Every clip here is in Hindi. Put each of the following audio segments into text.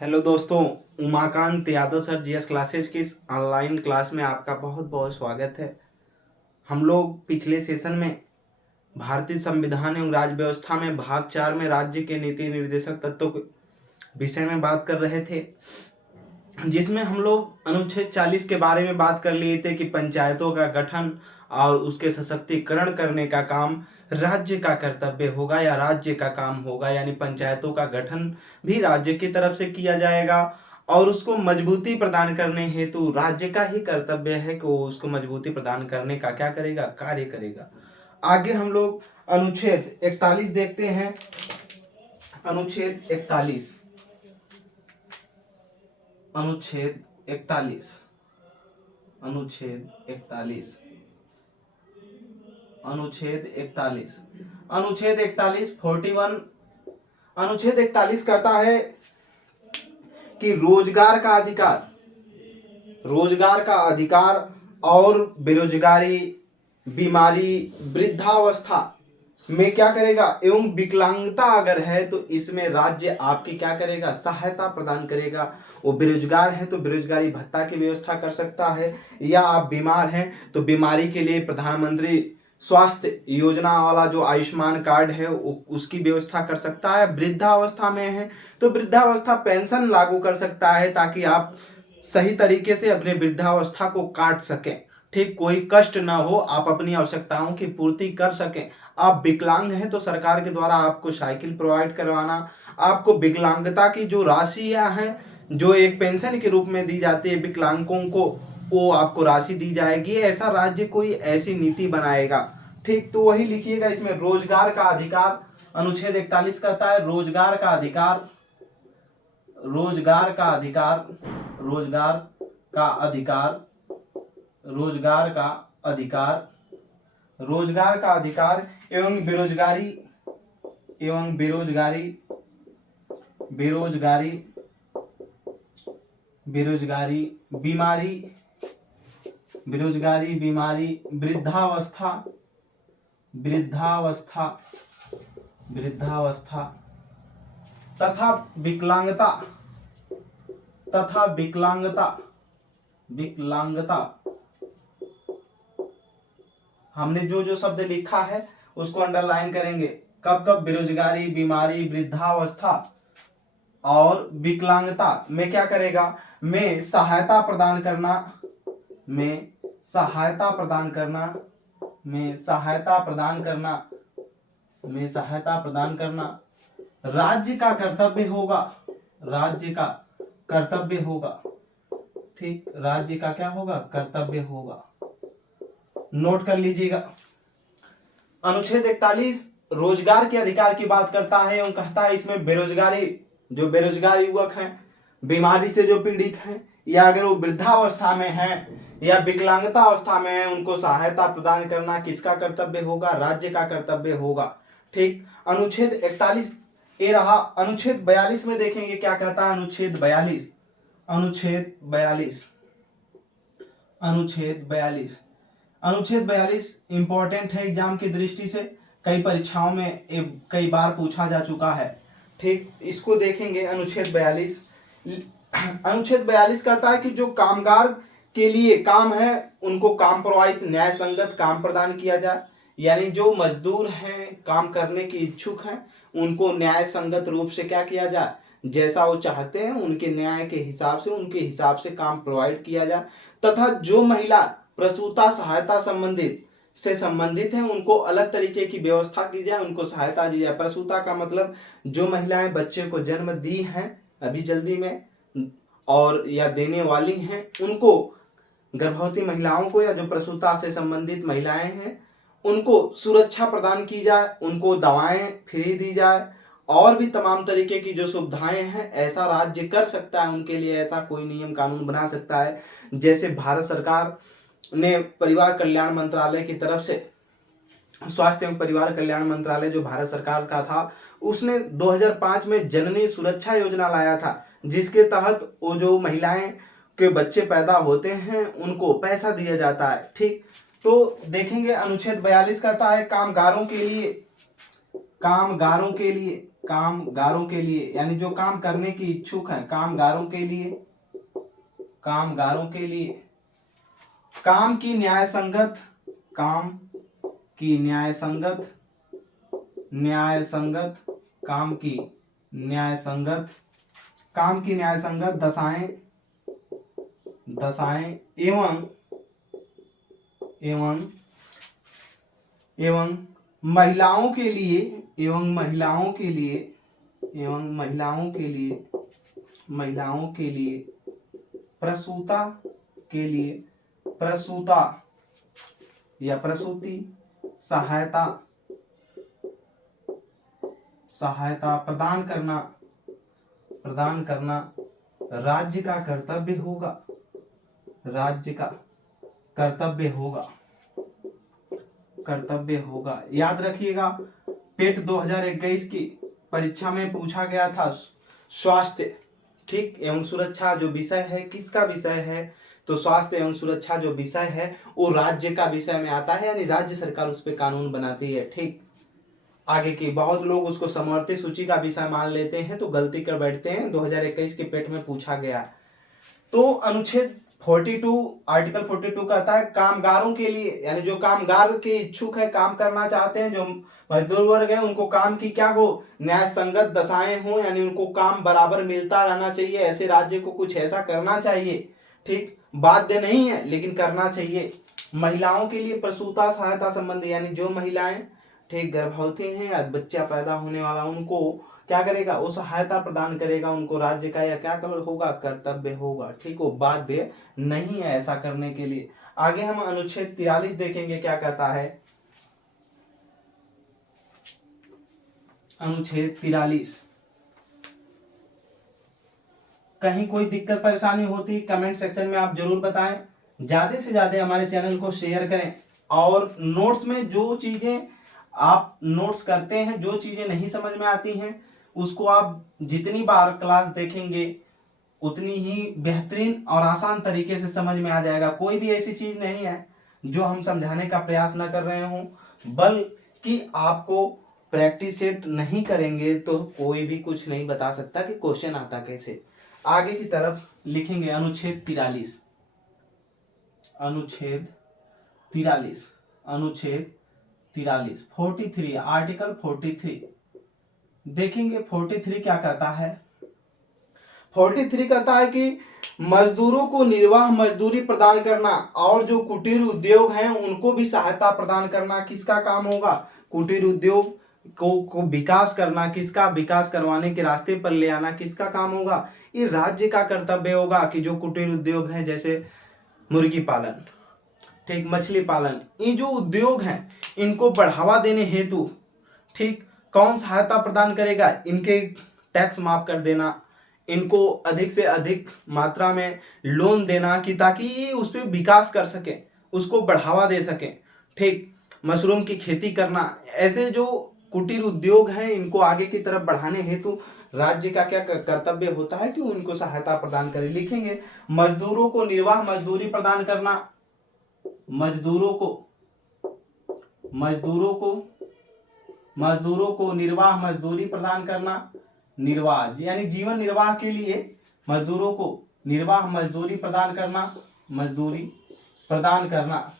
हेलो दोस्तों, Umakant Yadav sir GS classes की इस ऑनलाइन क्लास में आपका बहुत बहुत स्वागत है। हम लोग पिछले सेशन में भारतीय संविधान एवं राज्य व्यवस्था में भाग 4 में राज्य के नीति निर्देशक तत्वों के विषय में बात कर रहे थे, जिसमें हम लोग अनुच्छेद 40 के बारे में बात कर लिए थे कि पंचायतों का गठन और उसके सशक्तिकरण करने का काम राज्य का कर्तव्य होगा या राज्य का काम होगा, यानी पंचायतों का गठन भी राज्य की तरफ से किया जाएगा और उसको मजबूती प्रदान करने हेतु राज्य का ही कर्तव्य है कि वो उसको मजबूती प्रदान करने का क्या करेगा, कार्य करेगा। आगे हम लोग अनुच्छेद 41 देखते हैं। अनुच्छेद 41 अनुच्छेद 41 अनुच्छेद 41 अनुच्छेद 41 अनुच्छेद 41 41 अनुच्छेद 41 कहता है कि रोजगार का अधिकार और बेरोजगारी, बीमारी, वृद्धावस्था में क्या करेगा एवं विकलांगता अगर है तो इसमें राज्य आपकी क्या करेगा, सहायता प्रदान करेगा। वो बेरोजगार है तो बेरोजगारी भत्ता की व्यवस्था कर सकता है, या आप बीमार हैं तो बीमारी के लिए प्रधानमंत्री स्वास्थ्य योजना वाला जो आयुष्मान कार्ड है उसकी व्यवस्था कर सकता है। वृद्धावस्था में है तो वृद्धावस्था पेंशन लागू कर सकता है ताकि आप सही तरीके से अपने वृद्धावस्था को काट सकें। ठीक, कोई कष्ट ना हो, आप अपनी आवश्यकताओं की पूर्ति कर सकें। आप विकलांग हैं तो सरकार के द्वारा आपको साइकिल प्रोवाइड करवाना, आपको विकलांगता की जो राशियां हैं जो एक पेंशन के रूप में दी जाती है विकलांगों को, वो आपको राशि दी जाएगी। ऐसा राज्य कोई ऐसी नीति बनाएगा। ठीक, तो वही लिखिएगा इसमें रोजगार का अधिकार। अनुच्छेद 41 कहता है रोजगार का अधिकार, रोजगार का अधिकार, रोजगार का अधिकार, रोजगार का अधिकार, रोजगार का अधिकार एवं बेरोजगारी, एवं बेरोजगारी, बेरोजगारी, बेरोजगारी, बीमारी, बेरोजगारी, बीमारी, वृद्धावस्था, वृद्धावस्था, वृद्धावस्था तथा विकलांगता, तथा विकलांगता, विकलांगता। हमने जो जो शब्द लिखा है उसको अंडरलाइन करेंगे। कब कब? बेरोजगारी, बीमारी, वृद्धावस्था और विकलांगता में क्या करेगा, में सहायता प्रदान करना, में सहायता प्रदान करना, में सहायता प्रदान करना, में सहायता प्रदान करना राज्य का कर्तव्य होगा, राज्य का कर्तव्य होगा। ठीक, राज्य का क्या होगा, कर्तव्य होगा। नोट कर लीजिएगा। अनुच्छेद 41 रोजगार के अधिकार की बात करता है एवं कहता है इसमें बेरोजगारी, जो बेरोजगार युवक हैं, बीमारी से जो पीड़ित हैं, या अगर वो वृद्धावस्था में हैं या विकलांगता अवस्था में है, उनको सहायता प्रदान करना किसका कर्तव्य होगा, राज्य का कर्तव्य होगा। ठीक, अनुच्छेद 41 ये रहा। अनुच्छेद 42 में देखेंगे क्या कहता है। अनुच्छेद 42, अनुच्छेद 42, अनुच्छेद 42, अनुच्छेद 42 इंपॉर्टेंट है एग्जाम की दृष्टि से, कई परीक्षाओं में कई बार पूछा जा चुका है। ठीक, इसको देखेंगे। अनुच्छेद 42, अनुच्छेद 42 कहता है कि जो कामगार के लिए काम है उनको काम प्रोवाइड, न्याय संगत काम प्रदान किया जाए, यानी जो मजदूर हैं, काम करने की इच्छुक हैं, उनको न्याय संगत रूप से क्या किया जाए, जैसा वो चाहते हैं उनके न्याय के हिसाब से, उनके हिसाब से काम प्रोवाइड किया जाए। तथा जो महिला प्रसूता सहायता संबंधित है उनको अलग तरीके की व्यवस्था की जाए, उनको सहायता दी जाए। प्रसूता का मतलब जो महिलाएं बच्चे को जन्म दी हैं अभी जल्दी में और या देने वाली हैं, उनको, गर्भवती महिलाओं को या जो प्रसूता से संबंधित महिलाएं हैं उनको सुरक्षा प्रदान की जाए, उनको दवाएं फ्री दी जाए और भी तमाम तरीके की जो सुविधाएं हैं ऐसा राज्य कर सकता है उनके लिए। ऐसा कोई नियम कानून बना सकता है। जैसे भारत सरकार ने परिवार कल्याण मंत्रालय की तरफ से, स्वास्थ्य एवं परिवार कल्याण मंत्रालय जो भारत सरकार का था, उसने 2005 में जननी सुरक्षा योजना लाया था, जिसके तहत वो जो महिलाएं के बच्चे पैदा होते हैं उनको पैसा दिया जाता है। ठीक, तो देखेंगे अनुच्छेद 42 कहता है कामगारों के लिए कामगारों के लिए, कामगारों के लिए यानी जो काम करने की इच्छुक हैं, कामगारों के लिए, कामगारों के लिए काम की न्याय संगत, काम की न्याय संगत, न्याय संगत, काम की न्याय संगत, काम की न्याय संगत दशाएं, दशाएं एवं एवं एवं महिलाओं के लिए, एवं महिलाओं के लिए, एवं महिलाओं के लिए, महिलाओं के लिए प्रसूता के लिए, प्रसूता या प्रसूति सहायता, सहायता प्रदान करना, प्रदान करना राज्य का कर्तव्य होगा, राज्य का कर्तव्य होगा, कर्तव्य होगा। याद रखिएगा पेट 2021 की परीक्षा में पूछा गया था स्वास्थ्य ठीक एवं सुरक्षा जो विषय है, किसका विषय है, तो स्वास्थ्य एवं सुरक्षा जो विषय है वो राज्य का विषय में आता है, यानी राज्य सरकार उस पर कानून बनाती है। ठीक, आगे की बहुत लोग उसको समवर्ती सूची का विषय मान लेते हैं तो गलती कर बैठते हैं। 2021 के पेट में पूछा गया। तो अनुच्छेद 42 आर्टिकल 42 कहता है कामगारों के लिए, यानी जो कामगार के इच्छुक है, काम करना चाहते हैं, जो मजदूर वर्ग है, उनको काम की क्या हो, न्याय संगत दशाएं हो, यानी उनको काम बराबर मिलता रहना चाहिए। ऐसे राज्य को कुछ ऐसा करना चाहिए, ठीक, बाध्य नहीं है लेकिन करना चाहिए। महिलाओं के लिए प्रसूता सहायता संबंधी, यानी जो महिलाएं ठीक गर्भवती हैं या बच्चा पैदा होने वाला, उनको क्या करेगा, वो सहायता प्रदान करेगा, उनको राज्य का या क्या होगा, कर्तव्य होगा। ठीक, वो बाध्य नहीं है ऐसा करने के लिए। आगे हम अनुच्छेद 43 देखेंगे क्या कहता है। अनुच्छेद 43, कहीं कोई दिक्कत परेशानी होती कमेंट सेक्शन में आप जरूर बताएं। ज्यादा से ज्यादा हमारे चैनल को शेयर करें और नोट्स में जो चीजें आप नोट्स करते हैं, जो चीजें नहीं समझ में आती हैं, उसको आप जितनी बार क्लास देखेंगे उतनी ही बेहतरीन और आसान तरीके से समझ में आ जाएगा। कोई भी ऐसी चीज नहीं है जो हम समझाने का प्रयास न कर रहे हों, बल्कि आपको प्रैक्टिस सेट नहीं करेंगे तो कोई भी कुछ नहीं बता सकता कि क्वेश्चन आता कैसे। आगे की तरफ लिखेंगे अनुच्छेद 43, अनुच्छेद 43, अनुच्छेद 43 43 आर्टिकल 43 देखेंगे। 43 क्या कहता है, 43 कहता है कि मजदूरों को निर्वाह मजदूरी प्रदान करना और जो कुटीर उद्योग हैं उनको भी सहायता प्रदान करना किसका काम होगा, कुटीर उद्योग को विकास करना, किसका विकास करवाने के रास्ते पर ले आना किसका काम होगा, ये राज्य का कर्तव्य होगा। कि जो कुटीर उद्योग हैं जैसे मुर्गी पालन, ठीक, मछली पालन, ये जो उद्योग हैं इनको बढ़ावा देने हेतु ठीक कौन सहायता प्रदान करेगा, इनके टैक्स माफ कर देना, इनको अधिक से अधिक मात्रा में लोन देना कि ताकि ये उस पर विकास कर सके, उसको बढ़ावा दे सके। ठीक, मशरूम की खेती करना, ऐसे जो कुटीर उद्योग हैं इनको आगे की तरफ बढ़ाने हेतु राज्य का क्या कर्तव्य होता है कि उनको सहायता प्रदान करे। लिखेंगे मजदूरों को निर्वाह मजदूरी प्रदान करना, मजदूरों को निर्वाह मजदूरी प्रदान करना, निर्वाह यानी जीवन निर्वाह के लिए मजदूरों को निर्वाह मजदूरी प्रदान करना, मजदूरी प्रदान करना,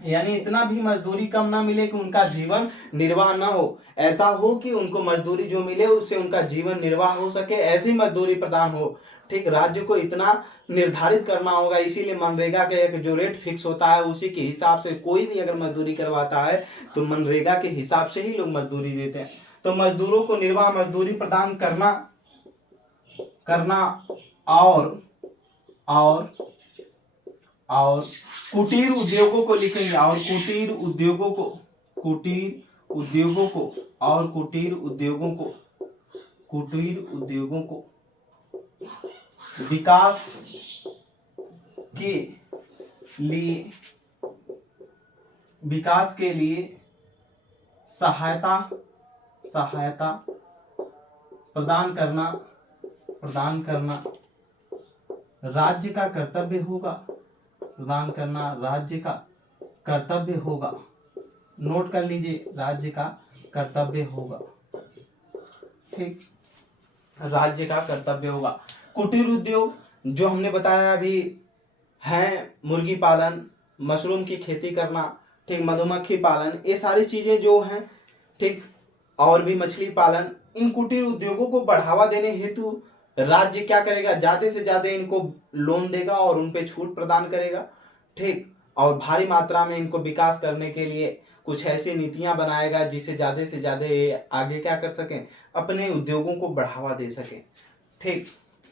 यानी इतना भी मजदूरी कम ना मिले कि उनका जीवन निर्वाह ना हो, ऐसा हो कि उनको मजदूरी जो मिले उससे उनका जीवन निर्वाह हो सके, ऐसी मजदूरी प्रदान हो। ठीक, राज्य को इतना निर्धारित करना होगा, इसीलिए मनरेगा का एक जो रेट फिक्स होता है उसी के हिसाब से कोई भी अगर मजदूरी करवाता है तो मनरेगा के हिसाब से ही लोग मजदूरी देते हैं। तो मजदूरों को निर्वाह मजदूरी प्रदान करना और कुटीर उद्योगों को लिखेंगे, और कुटीर उद्योगों को विकास के लिए सहायता प्रदान करना राज्य का कर्तव्य होगा, प्रदान करना राज्य का कर्तव्य होगा। नोट कर लीजिए, राज्य का कर्तव्य होगा। ठीक, राज्य का कर्तव्य होगा। कुटीर उद्योग जो हमने बताया अभी है, मुर्गी पालन, मशरूम की खेती करना, ठीक, मधुमक्खी पालन, ये सारी चीजें जो हैं, ठीक, और भी मछली पालन, इन कुटीर उद्योगों को बढ़ावा देने हेतु राज्य क्या करेगा, ज्यादा से ज्यादा इनको लोन देगा और उन पे छूट प्रदान करेगा। ठीक, और भारी मात्रा में इनको विकास करने के लिए कुछ ऐसी नीतियां बनाएगा जिससे ज्यादा से ज्यादा ये आगे क्या कर सकें, अपने उद्योगों को बढ़ावा दे सकें। ठीक,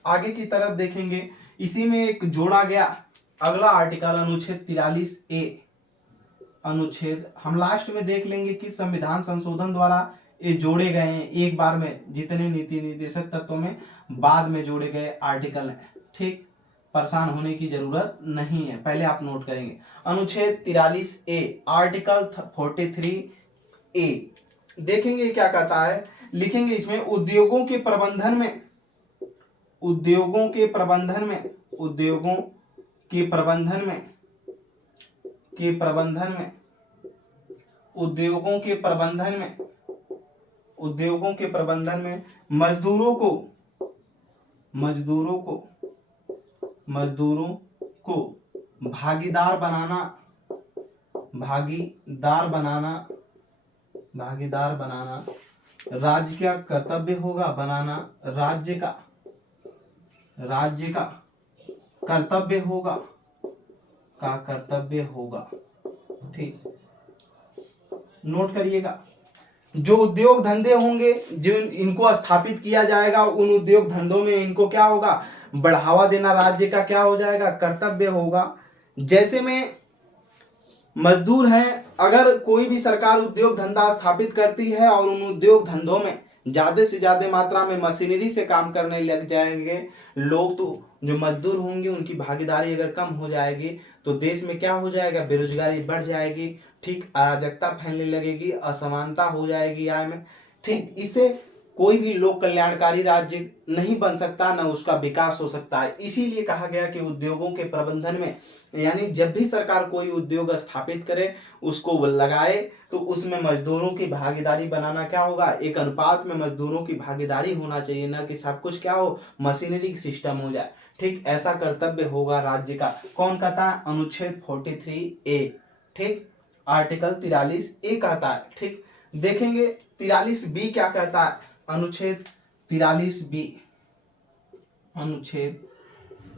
आगे की तरफ देखेंगे, इसी में एक जोड़ा गया अगला आर्टिकल अनुच्छेद 43A। अनुच्छेद हम लास्ट में देख लेंगे कि संविधान संशोधन द्वारा ये जोड़े गए हैं, एक बार में जितने नीति निर्देशक तत्वों में बाद में जोड़े गए आर्टिकल हैं। ठीक, परेशान होने की जरूरत नहीं है, पहले आप नोट करेंगे। अनुच्छेद 43A आर्टिकल 43A देखेंगे क्या कहता है, लिखेंगे इसमें उद्योगों के प्रबंधन में, उद्योगों के प्रबंधन में, उद्योगों के प्रबंधन में, के प्रबंधन में, उद्योगों के प्रबंधन में, उद्योगों के प्रबंधन में मजदूरों को, मजदूरों को, मजदूरों को भागीदार बनाना, भागीदार बनाना, भागीदार बनाना राज्य का कर्तव्य होगा। बनाना राज्य का, राज्य का कर्तव्य होगा, का कर्तव्य होगा। ठीक, नोट करिएगा। जो उद्योग धंधे होंगे जो इनको स्थापित किया जाएगा, उन उद्योग धंधों में इनको क्या होगा, बढ़ावा देना राज्य का क्या हो जाएगा, कर्तव्य होगा। जैसे में मजदूर हैं, अगर कोई भी सरकार उद्योग धंधा स्थापित करती है और उन उद्योग धंधों में ज्यादा से ज्यादा मात्रा में मशीनरी से काम करने लग जाएंगे लोग, तो जो मजदूर होंगे उनकी भागीदारी अगर कम हो जाएगी तो देश में क्या हो जाएगा, बेरोजगारी बढ़ जाएगी। ठीक, अराजकता फैलने लगेगी, असमानता हो जाएगी आय में। ठीक, इससे कोई भी लोक कल्याणकारी राज्य नहीं बन सकता, न उसका विकास हो सकता है। इसीलिए कहा गया कि उद्योगों के प्रबंधन में, यानी जब भी सरकार कोई उद्योग स्थापित करे उसको लगाए तो उसमें मजदूरों की भागीदारी बनाना क्या होगा, एक अनुपात में मजदूरों की भागीदारी होना चाहिए, ना कि सब कुछ क्या हो, मशीनरी सिस्टम हो जाए। ठीक, ऐसा कर्तव्य होगा राज्य का। कौन कहता है, अनुच्छेद 43A। ठीक, आर्टिकल 43A कहता है। ठीक, देखेंगे 43B क्या कहता है। अनुच्छेद 43B, अनुच्छेद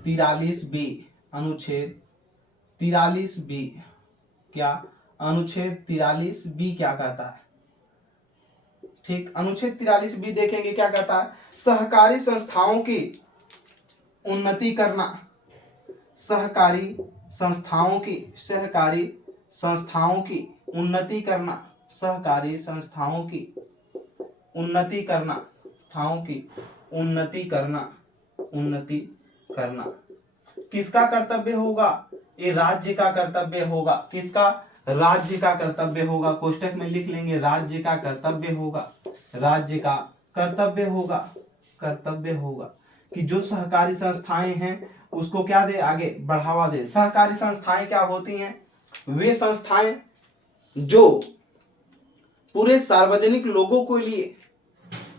43B, अनुच्छेद 43B क्या, अनुच्छेद 43B क्या कहता है। ठीक, अनुच्छेद 43B देखेंगे क्या कहता है, सहकारी संस्थाओं की उन्नति करना, सहकारी संस्थाओं की, सहकारी संस्थाओं की उन्नति करना, सहकारी संस्थाओं की उन्नति करना, संस्थाओं की उन्नति करना, उन्नति करना किसका कर्तव्य होगा, ये राज्य का कर्तव्य होगा। किसका, राज्य का कर्तव्य होगा। कोष्टक में लिख लेंगे, राज्य का कर्तव्य होगा, राज्य का कर्तव्य होगा, कर्तव्य होगा कि जो सहकारी संस्थाएं हैं उसको क्या दे, आगे बढ़ावा दे। सहकारी संस्थाएं क्या होती हैं, वे संस्थाएं जो पूरे सार्वजनिक लोगों के लिए,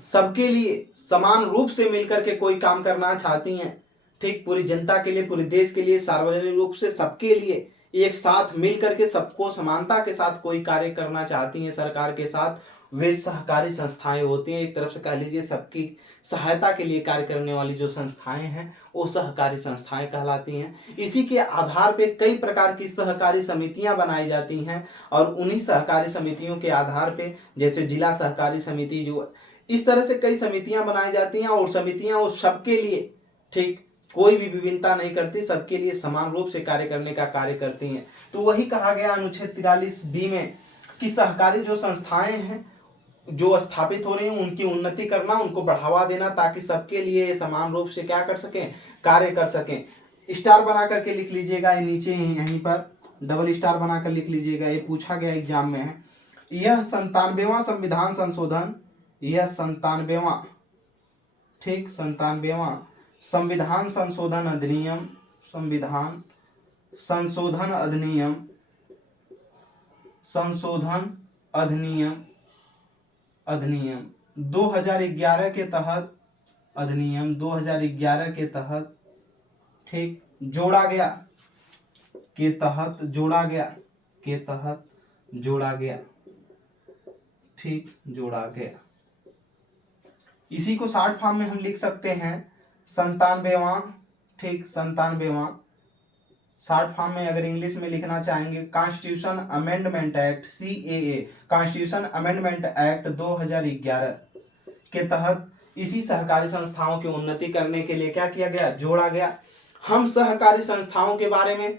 सबके लिए समान रूप से मिलकर के कोई काम करना चाहती हैं। ठीक, पूरी जनता के लिए, पूरे देश के लिए, सार्वजनिक रूप से सबके लिए एक साथ मिल करके सबको समानता के साथ कोई कार्य करना चाहती हैं सरकार के साथ, वे सहकारी संस्थाएं होती हैं। एक तरफ से कह लीजिए सबकी सहायता के लिए कार्य करने वाली जो संस्थाएं हैं वो सहकारी संस्थाएं कहलाती हैं। इसी के आधार पे कई प्रकार की सहकारी समितियां बनाई जाती हैं और उन्हीं सहकारी समितियों के आधार पे, जैसे जिला सहकारी समिति, जो इस तरह से कई समितियां बनाई जाती हैं और समितियां उस सबके लिए, ठीक, कोई भी विभिन्नता नहीं करती, सबके लिए समान रूप से कार्य करने का कार्य करती हैं। तो वही कहा गया अनुच्छेद 43B में कि सहकारी जो संस्थाएं हैं जो स्थापित हो रही हैं उनकी उन्नति करना, उनको बढ़ावा देना ताकि सबके लिए समान रूप से क्या कर सकें, कार्य कर सकें। स्टार बना करके लिख लीजिएगा, ये नीचे यहीं पर डबल स्टार बनाकर लिख लीजिएगा, ये पूछा गया एग्जाम में है। यह 97वां संविधान संशोधन, यह 97वां, ठीक, 97वां संविधान संशोधन अधिनियम, संविधान संशोधन अधिनियम, संशोधन अधिनियम अधिनियम 2011 के तहत, अधिनियम 2011 के तहत, ठीक, जोड़ा गया, के तहत जोड़ा गया, के तहत जोड़ा गया, ठीक, जोड़ा गया। इसी को शॉर्ट फॉर्म में हम लिख सकते हैं 97वां, ठीक, 97वां। शॉर्ट फॉर्म में अगर इंग्लिश में लिखना चाहेंगे, constitution amendment act, CAA, constitution amendment act 2011 के तहत इसी सहकारी संस्थाओं की उन्नति करने के लिए क्या किया गया, जोड़ा गया। हम सहकारी संस्थाओं के बारे में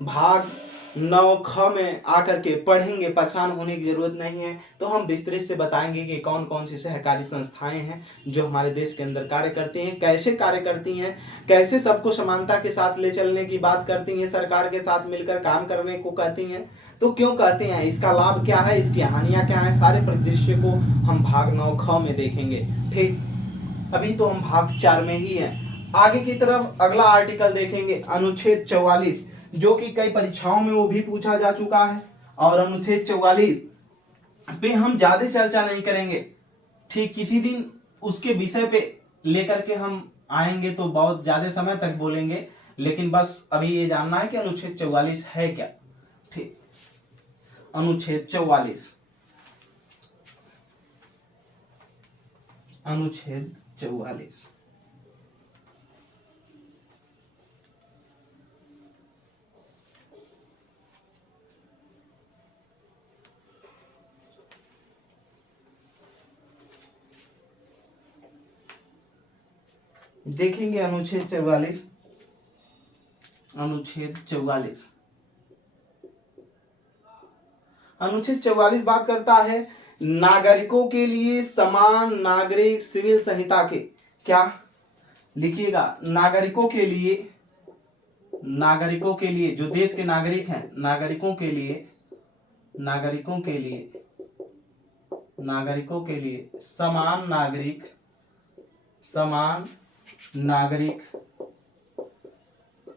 भाग 9ख में आकर के पढ़ेंगे, परेशान होने की जरूरत नहीं है। तो हम विस्तृत से बताएंगे कि कौन कौन सी सहकारी संस्थाएं हैं जो हमारे देश के अंदर कार्य करती हैं, कैसे कार्य करती हैं, कैसे सबको समानता के साथ ले चलने की बात करती हैं, सरकार के साथ मिलकर काम करने को कहती हैं, तो क्यों कहते हैं, इसका लाभ क्या है, इसकी हानियां क्या है, सारे परिदृश्य को हम भाग 9ख में देखेंगे। ठीक, अभी तो हम भाग 4 में ही हैं। आगे की तरफ अगला आर्टिकल देखेंगे, अनुच्छेद 44, जो कि कई परीक्षाओं में वो भी पूछा जा चुका है। और अनुच्छेद 44 पे हम ज्यादा चर्चा नहीं करेंगे, ठीक, किसी दिन उसके विषय पे लेकर के हम आएंगे तो बहुत ज्यादा समय तक बोलेंगे, लेकिन बस अभी ये जानना है कि अनुच्छेद 44 है क्या। ठीक, अनुच्छेद 44, अनुच्छेद 44, देखेंगे अनुच्छेद 44, अनुच्छेद 44, अनुच्छेद 44 बात करता है नागरिकों के लिए समान नागरिक सिविल संहिता के, क्या लिखिएगा, नागरिकों के लिए, नागरिकों के लिए जो देश के नागरिक हैं, नागरिकों के लिए, नागरिकों के लिए, नागरिकों के लिए समान नागरिक, समान नागरिक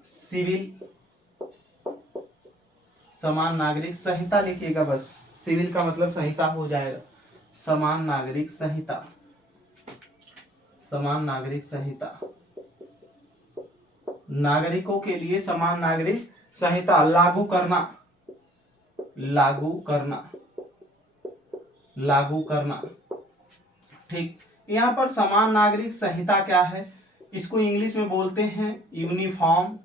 सिविल, समान नागरिक संहिता लिखिएगा, बस सिविल का मतलब संहिता हो जाएगा, समान नागरिक संहिता, समान नागरिक संहिता, नागरिकों के लिए समान नागरिक संहिता लागू करना, लागू करना, लागू करना। ठीक, यहाँ पर समान नागरिक संहिता क्या है, इसको इंग्लिश में बोलते हैं uniform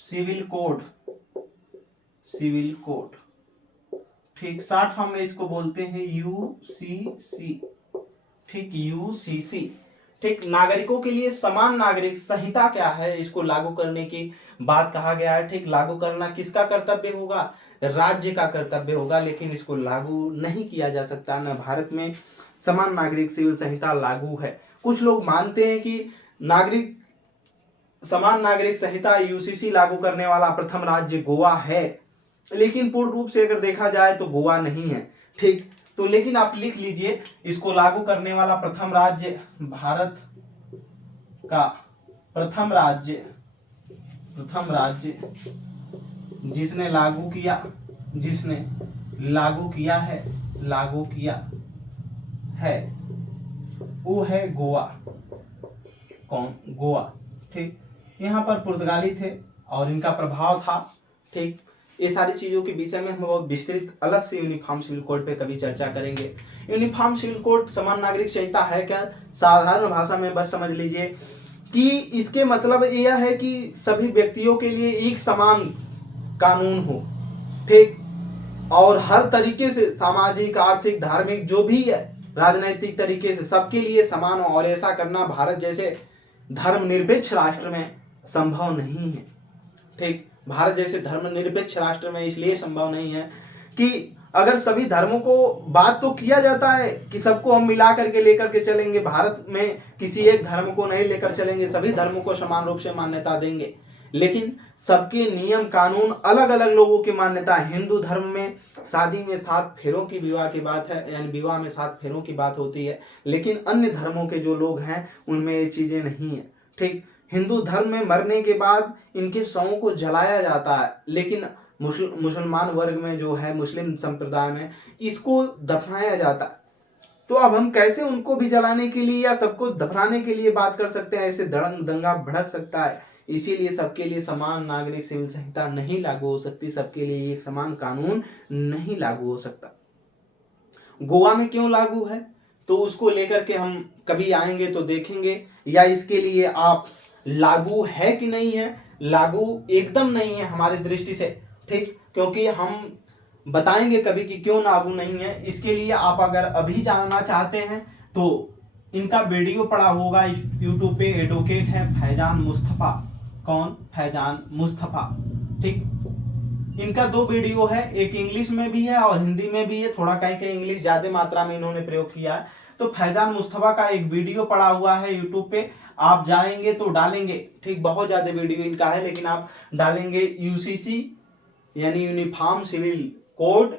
civil code, civil code. ठीक, शॉर्ट फॉर्म में इसको बोलते हैं UCC, ठीक, UCC। ठीक, नागरिकों के लिए समान नागरिक संहिता क्या है, इसको लागू करने की बात कहा गया है। ठीक, लागू करना किसका कर्तव्य होगा, राज्य का कर्तव्य होगा, लेकिन इसको लागू नहीं किया जा सकता, न भारत में समान नागरिक सिविल संहिता लागू है। कुछ लोग मानते हैं कि नागरिक समान नागरिक संहिता UCC लागू करने वाला प्रथम राज्य गोवा है, लेकिन पूर्ण रूप से अगर देखा जाए तो गोवा नहीं है। ठीक, तो लेकिन आप लिख लीजिए, इसको लागू करने वाला प्रथम राज्य, भारत का प्रथम राज्य, प्रथम राज्य जिसने लागू किया, जिसने लागू किया है, लागू किया है, वो है गोवा। कौन, गोवा। ठीक, यहाँ पर पुर्तगाली थे और इनका प्रभाव था। ठीक, ये सारी चीजों के विषय में हम बहुत विस्तृत अलग से यूनिफॉर्म सिविल कोड पे कभी चर्चा करेंगे। यूनिफॉर्म सिविल कोड समान नागरिक संहिता है क्या, साधारण भाषा में बस समझ लीजिए कि इसके मतलब यह है कि सभी व्यक्तियों के लिए एक समान कानून हो। ठीक, और हर तरीके से सामाजिक, आर्थिक, धार्मिक, जो भी है, राजनैतिक तरीके से सबके लिए समान हो। और ऐसा करना भारत जैसे धर्मनिरपेक्ष राष्ट्र में संभव नहीं है। ठीक, भारत जैसे धर्मनिरपेक्ष राष्ट्र में इसलिए संभव नहीं है कि अगर सभी धर्मों को, बात तो किया जाता है कि सबको हम मिला करके लेकर के चलेंगे, भारत में किसी एक धर्म को नहीं लेकर चलेंगे, सभी धर्मों को समान रूप से मान्यता देंगे, लेकिन सबके नियम कानून अलग अलग लोगों की मान्यता है। हिंदू धर्म में शादी में 7 फेरों की विवाह की बात है, यानी विवाह में 7 फेरों की बात होती है, लेकिन अन्य धर्मों के जो लोग हैं उनमें ये चीजें नहीं है। ठीक, हिंदू धर्म में मरने के बाद इनके शवों को जलाया जाता है, लेकिन मुसलमान वर्ग में जो है, मुस्लिम संप्रदाय में इसको दफनाया जाता है। तो अब हम कैसे उनको भी जलाने के लिए या सबको दफनाने के लिए बात कर सकते हैं? ऐसे दंगा भड़क सकता है। इसीलिए सबके लिए समान नागरिक सिविल संहिता नहीं लागू हो सकती, सबके लिए एक समान कानून नहीं लागू हो सकता। गोवा में क्यों लागू है तो उसको लेकर के हम कभी आएंगे तो देखेंगे, या इसके लिए आप लागू है कि नहीं है। लागू एकदम नहीं है हमारी दृष्टि से, ठीक, क्योंकि हम बताएंगे कभी कि क्यों लागू नहीं है। इसके लिए आप अगर अभी जानना चाहते हैं तो इनका वीडियो पड़ा होगा यूट्यूब पे, एडवोकेट है फैजान मुस्तफा। कौन? फैजान मुस्तफा, ठीक। इनका 2 वीडियो है, एक इंग्लिश में भी है और हिंदी में भी है, थोड़ा कहीं कहीं इंग्लिश ज्यादा मात्रा में इन्होंने प्रयोग किया है। तो फैजान मुस्तफा का एक वीडियो पड़ा हुआ है यूट्यूब पे, आप जाएंगे तो डालेंगे, ठीक, बहुत ज्यादा वीडियो इनका है, लेकिन आप डालेंगे यूसीसी यानी uniform civil code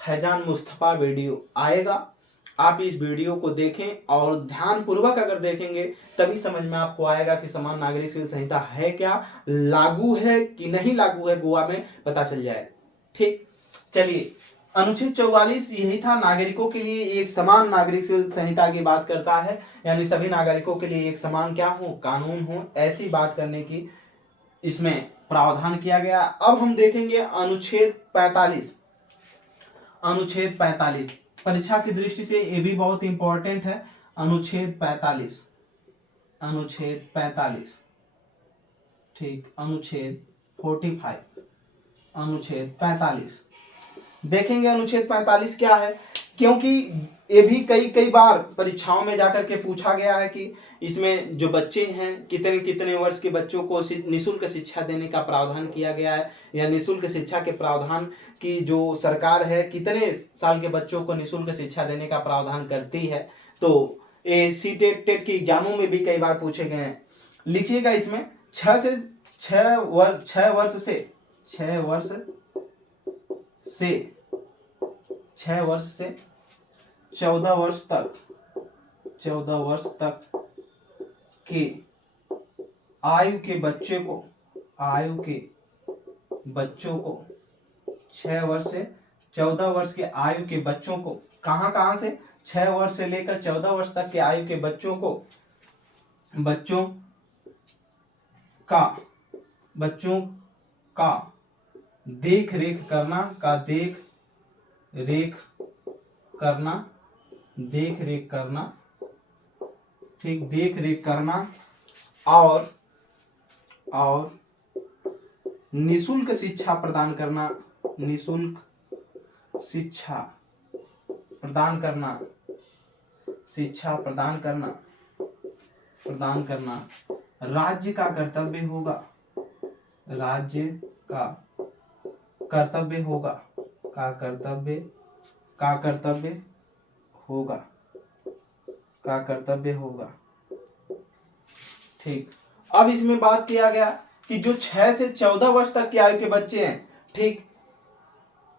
Faizan Mustafa video आएगा। आप इस वीडियो को देखें और ध्यान पूर्वक अगर देखेंगे तभी समझ में आपको आएगा कि समान नागरिक सिविल संहिता है क्या, लागू है कि नहीं लागू है, गोवा में पता चल जाए, ठीक। चलिए, अनुच्छेद 44 यही था, नागरिकों के लिए एक समान नागरिक सिविल संहिता की बात करता है, यानी सभी नागरिकों के लिए एक समान क्या हो, कानून हो, ऐसी बात करने की इसमें प्रावधान किया गया। अब हम देखेंगे अनुच्छेद 45। अनुच्छेद 45 परीक्षा की दृष्टि से ये भी बहुत इंपॉर्टेंट है। अनुच्छेद 45, अनुच्छेद 45, ठीक, अनुच्छेद 45, अनुच्छेद 45 देखेंगे। अनुच्छेद 45 क्या है, क्योंकि ये भी कई बार परीक्षाओं में जाकर के पूछा गया है कि इसमें जो बच्चे हैं, कितने कितने वर्ष के बच्चों को निःशुल्क शिक्षा देने का प्रावधान किया गया है, या निःशुल्क शिक्षा के प्रावधान की जो सरकार है कितने साल के बच्चों को निःशुल्क शिक्षा देने का प्रावधान करती है। तो ये टेट की एग्जामों में भी कई बार पूछे गए हैं। लिखिएगा इसमें 6 वर्ष से 14 वर्ष तक, 14 वर्ष तक के आयु के बच्चे को, आयु के बच्चों को, 6 वर्ष से 14 वर्ष के आयु के बच्चों को, कहां से 6 वर्ष से लेकर 14 वर्ष तक के आयु के बच्चों को, बच्चों का देख रेख करना, ठीक, देख रेख करना और निःशुल्क शिक्षा प्रदान करना, निःशुल्क शिक्षा प्रदान करना राज्य का कर्तव्य होगा, राज्य का कर्तव्य होगा, का कर्तव्य होगा, ठीक। अब इसमें बात किया गया कि जो 6 से 14 वर्ष तक की आयु के बच्चे हैं, ठीक,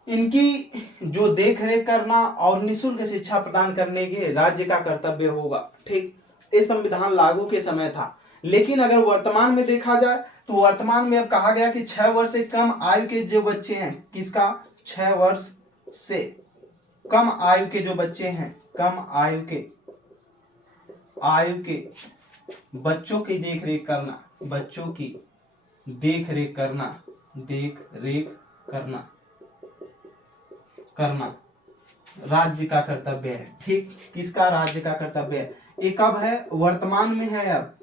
इनकी जो देख रेख करना और निःशुल्क शिक्षा प्रदान करने के राज्य का कर्तव्य होगा, ठीक। ये संविधान लागू के समय था, लेकिन अगर वर्तमान में देखा जाए तो वर्तमान में अब कहा गया कि 6 वर्ष से कम आयु के जो बच्चे हैं, किसका, 6 वर्ष से कम आयु के जो बच्चे हैं, कम आयु के बच्चों की देख रेख करना, बच्चों की देख रेख करना राज्य का कर्तव्य है, ठीक। किसका? राज्य का कर्तव्य है। ये कब है? वर्तमान में है अब,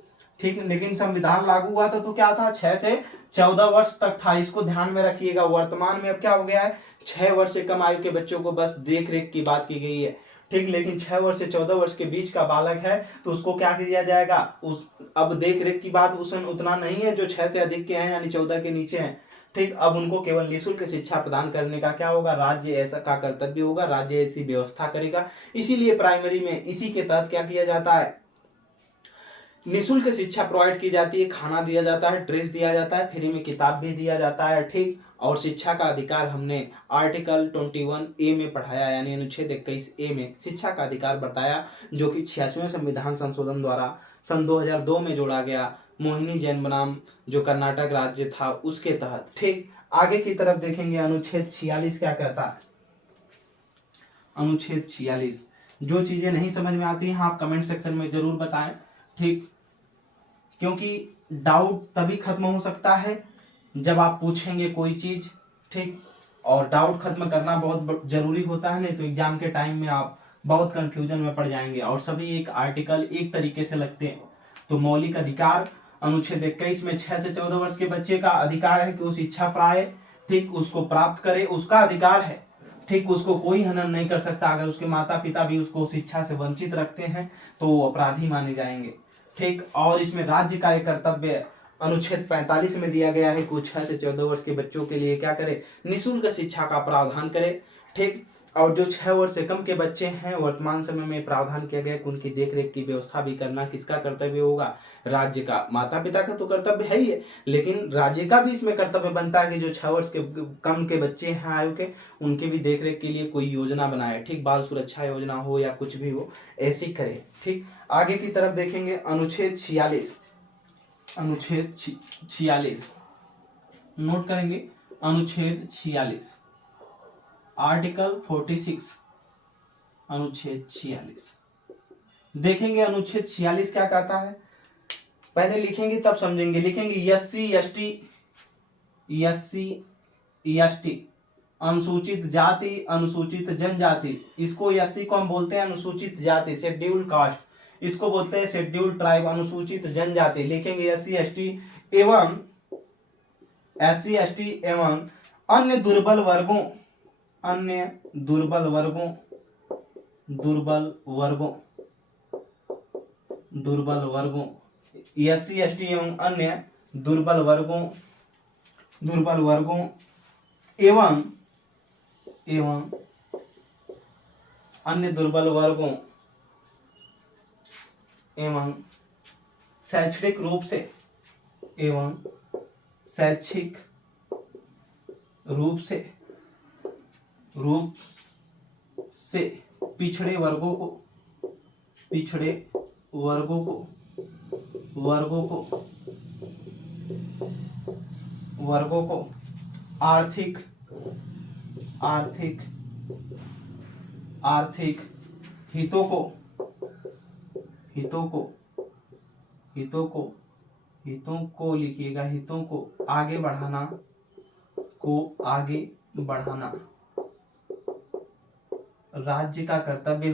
ठीक। लेकिन संविधान लागू हुआ था तो क्या था, 6 से 14 वर्ष तक था, इसको ध्यान में रखिएगा। वर्तमान में अब क्या हो गया है, 6 वर्ष से कम आयु के बच्चों को बस देख रेख की बात की गई है, ठीक। लेकिन 6 वर्ष से 14 वर्ष के बीच का बालक है तो उसको क्या किया जाएगा, उस अब देख रेख की बात उतना नहीं है जो 6 से अधिक के हैं यानी 14 के नीचे हैं, ठीक। अब उनको केवल निःशुल्क शिक्षा प्रदान करने का क्या होगा, राज्य ऐसा का कर्तव्य होगा, राज्य ऐसी व्यवस्था करेगा। इसीलिए प्राइमरी में इसी के तहत क्या किया जाता है, निःशुल्क शिक्षा प्रोवाइड की जाती है, खाना दिया जाता है, ड्रेस दिया जाता है, फ्री में किताब भी दिया जाता है, ठीक। और शिक्षा का अधिकार हमने आर्टिकल 21A में पढ़ाया, यानी अनुच्छेद 21A में शिक्षा का अधिकार बताया, जो कि 86वें संविधान संशोधन द्वारा सन 2002 में जोड़ा गया, मोहिनी जैन बनाम जो कर्नाटक राज्य था उसके तहत, ठीक। आगे की तरफ देखेंगे अनुच्छेद 46 क्या कहता है। अनुच्छेद 46, जो चीजें नहीं समझ में आती हैं आप कमेंट सेक्शन में जरूर बताएं, ठीक, क्योंकि डाउट तभी खत्म हो सकता है जब आप पूछेंगे कोई चीज, ठीक, और डाउट खत्म करना बहुत जरूरी होता है, नहीं तो एग्जाम के टाइम में आप बहुत कंफ्यूजन में पड़ जाएंगे और सभी एक आर्टिकल एक तरीके से लगते हैं। तो मौलिक अधिकार अनुच्छेद 21 में 6 से 14 वर्ष के बच्चे का अधिकार है कि वो शिक्षा पाए, ठीक, उसको प्राप्त करे, उसका अधिकार है, ठीक, उसको कोई हनन नहीं कर सकता। अगर उसके माता पिता भी उसको शिक्षा से वंचित रखते हैं तो वो अपराधी माने जाएंगे, ठीक। और इसमें राज्य का एक कर्तव्य अनुच्छेद 45 में दिया गया है कि 6 से 14 वर्ष के बच्चों के लिए क्या करे, निःशुल्क शिक्षा का प्रावधान करे, ठीक। और जो 6 वर्ष से कम के बच्चे हैं वर्तमान समय में प्रावधान किया गया कि उनकी देखरेख की व्यवस्था भी करना किसका कर्तव्य होगा, राज्य का। माता पिता का तो कर्तव्य है ही है, लेकिन राज्य का भी इसमें कर्तव्य बनता है कि जो 6 वर्ष के कम के बच्चे हैं आयु के, उनकी भी देखरेख के लिए कोई योजना बनाए, ठीक, बाल सुरक्षा योजना हो या कुछ भी हो, ऐसी करे, ठीक। आगे की तरफ देखेंगे अनुच्छेद 46, अनुच्छेद 46 नोट करेंगे। अनुच्छेद 46 आर्टिकल 46, अनुच्छेद 46 देखेंगे। अनुच्छेद 46 क्या कहता है, पहले लिखेंगे तब समझेंगे। लिखेंगे एससी एसटी अनुसूचित जाति अनुसूचित जनजाति, इसको एससी को हम बोलते हैं अनुसूचित जाति, शेड्यूल्ड कास्ट, इसको बोलते हैं शेड्यूल्ड ट्राइब, अनुसूचित जनजाति। लिखेंगे एससी एसटी एवं अन्य दुर्बल वर्गों, अन्य दुर्बल वर्गों, एससी एसटी एवं अन्य दुर्बल वर्गों एवं अन्य दुर्बल वर्गों एवं शैक्षणिक रूप से पिछड़े वर्गों को आर्थिक हितों को लिखिएगा, हितों को आगे बढ़ाना राज्य का कर्तव्य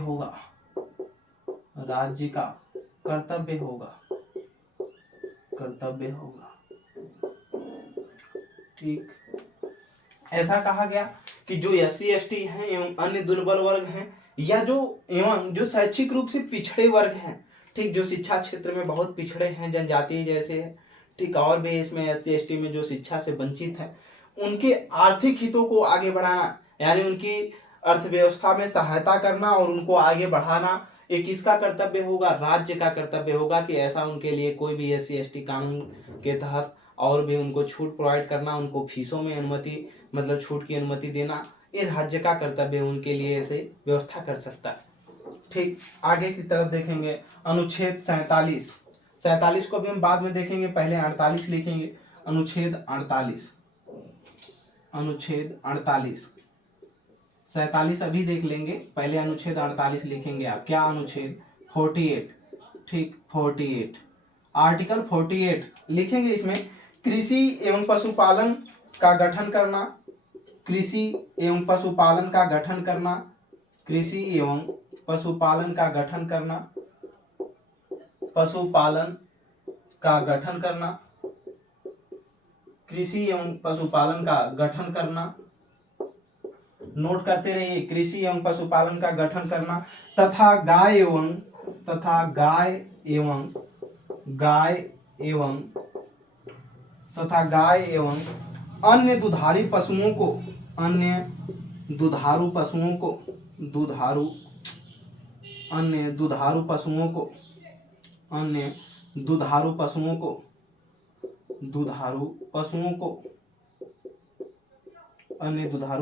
होगा, ठीक। ऐसा कहा गया कि जो एससी एसटी हैं एवं अन्य दुर्बल वर्ग हैं, या जो शैक्षिक रूप से पिछड़े वर्ग हैं, ठीक, जो शिक्षा क्षेत्र में बहुत पिछड़े हैं, जनजाति जैसे है, ठीक, और भी इसमें एससी एसटी में जो शिक्षा से वंचित हैं, उनके आर्थिक हितों को आगे बढ़ाना, यानी उनकी अर्थव्यवस्था में सहायता करना और उनको आगे बढ़ाना, ये किसका कर्तव्य होगा, राज्य का कर्तव्य होगा कि ऐसा उनके लिए कोई भी एससी एसटी कानून के तहत और भी उनको छूट प्रोवाइड करना, उनको फीसों में अनुमति मतलब छूट की अनुमति देना, ये राज्य का कर्तव्य उनके लिए ऐसे व्यवस्था कर सकता है, ठीक। आगे की तरफ देखेंगे अनुच्छेद 47 को भी हम बाद में देखेंगे, पहले 48 लिखेंगे। अनुच्छेद 48 47 अभी देख लेंगे, पहले अनुच्छेद 48 लिखेंगे आप। क्या अनुच्छेद 48, ठीक, 48 आर्टिकल 48 लिखेंगे। इसमें कृषि एवं पशुपालन का गठन करना, कृषि एवं पशुपालन का गठन करना, कृषि एवं पशुपालन का गठन करना, पशुपालन का गठन करना, कृषि एवं पशुपालन का गठन करना, नोट करते रहिए, कृषि एवं पशुपालन का गठन करना, तथा गाय एवं अन्य दुधारू पशुओं को, अन्य दुधारू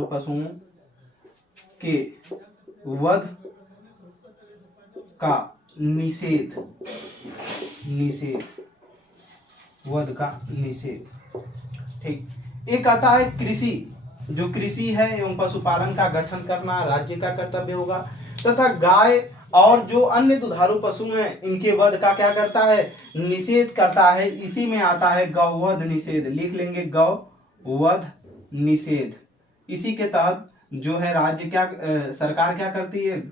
पशुओं के वध का निषेध, ठीक। एक आता है कृषि, जो कृषि है एवं पशुपालन का गठन करना राज्य का कर्तव्य होगा, तथा गाय और जो अन्य दुधारू पशु हैं इनके वध का क्या करता है, निषेध करता है। इसी में आता है गौवध निषेध, लिख लेंगे गौवध निषेध। इसी के तहत जो है राज्य क्या सरकार क्या करती है,